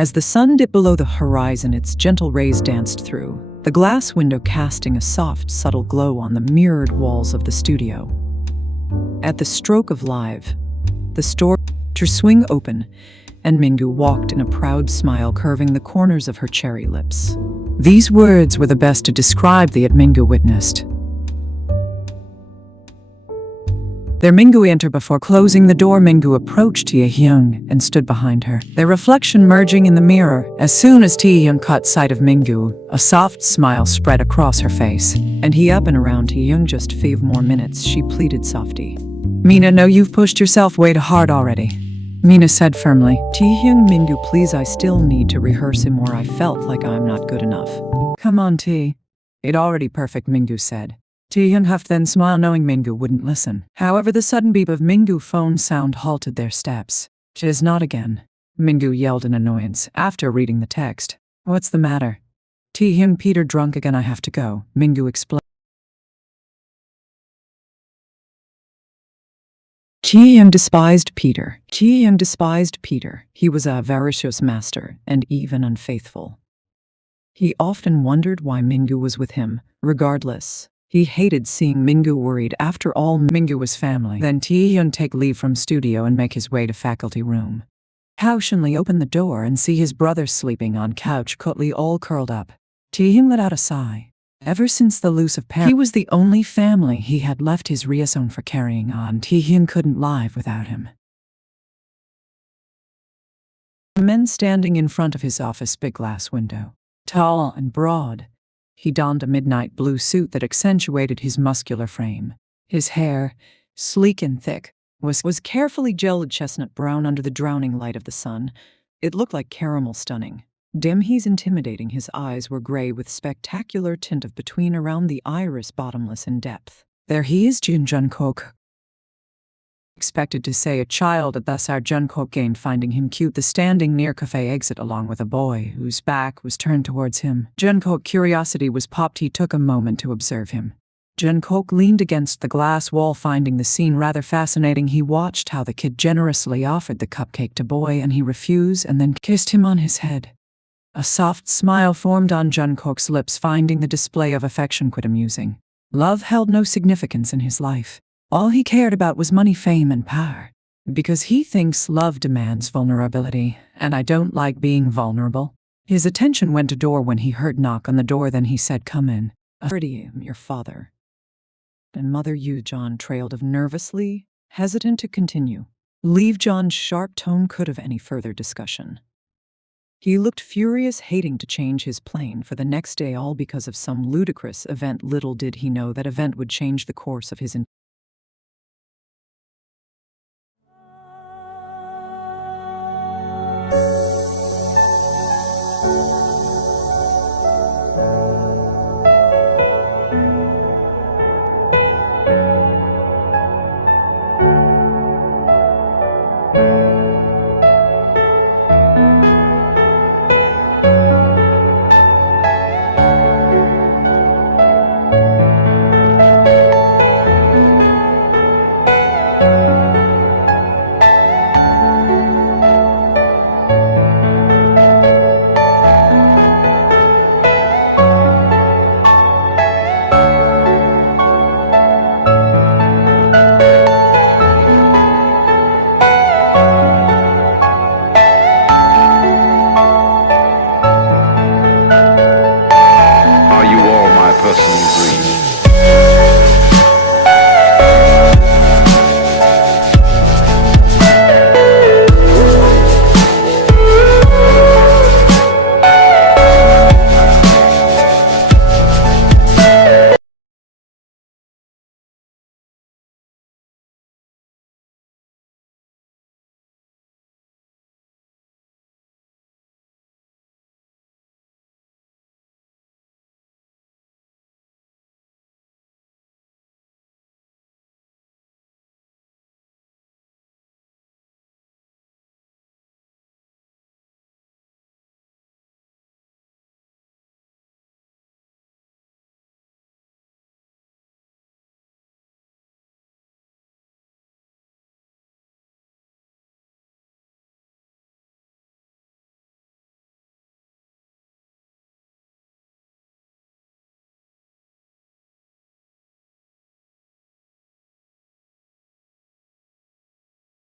As the sun dipped below the horizon, its gentle rays danced through the glass window, casting a soft, subtle glow on the mirrored walls of the studio. At the stroke of live, the door swung open, and Minggu walked in, a proud smile curving the corners of her cherry lips. These words were the best to describe the Minggu witnessed. There Minggu entered. Before closing the door, Minggu approached Taehyung and stood behind her, their reflection merging in the mirror. As soon as Taehyung caught sight of Minggu, a soft smile spread across her face. And he up and around Taehyung. Just 5 more minutes, she pleaded softly. Mina, no, you've pushed yourself way too hard already. Mina said firmly. Taehyung, Minggu, please, I still need to rehearse it more. I felt like I'm not good enough. Come on, T. It already perfect, Minggu said. Taehyung huffed, then smiled, knowing Minggu wouldn't listen. However, the sudden beep of Minggu's phone sound halted their steps. "'Tis not again," Minggu yelled in annoyance after reading the text. "What's the matter?" "Taehyung, Peter drunk again, I have to go," Minggu explained. Taehyung despised Peter. He was a avaricious master and even unfaithful. He often wondered why Minggu was with him. Regardless, he hated seeing Minggu worried. After all, Minggu was family. Then Taehyung take leave from studio and make his way to faculty room. How Shinli opened the door and see his brother sleeping on couch, cutely all curled up. Taehyung let out a sigh. Ever since the loss of parents, he was the only family he had left his reason for carrying on. Taehyung couldn't live without him. A man standing in front of his office big glass window. Tall and broad, he donned a midnight blue suit that accentuated his muscular frame. His hair, sleek and thick, was carefully gelled chestnut brown under the drowning light of the sun. It looked like caramel, stunning. Dim, he's intimidating. His eyes were gray with spectacular tint of between around the iris, bottomless in depth. There he is, Vkook. Expected to say a child, at thus our Vkook gained, finding him cute. The standing near cafe exit along with a boy whose back was turned towards him. Vkook's curiosity was popped. He took a moment to observe him. Vkook leaned against the glass wall, finding the scene rather fascinating. He watched how the kid generously offered the cupcake to boy and he refused and then kissed him on his head. A soft smile formed on Vkook's lips, finding the display of affection quite amusing. Love held no significance in his life. All he cared about was money, fame, and power. Because he thinks love demands vulnerability, and I don't like being vulnerable. His attention went to door when he heard knock on the door. Then he said, "Come in." "Your father." And Mother Yu. John trailed off nervously, hesitant to continue. Leave. John's sharp tone could have any further discussion. He looked furious, hating to change his plan for the next day, all because of some ludicrous event. Little did he know that event would change the course of his entire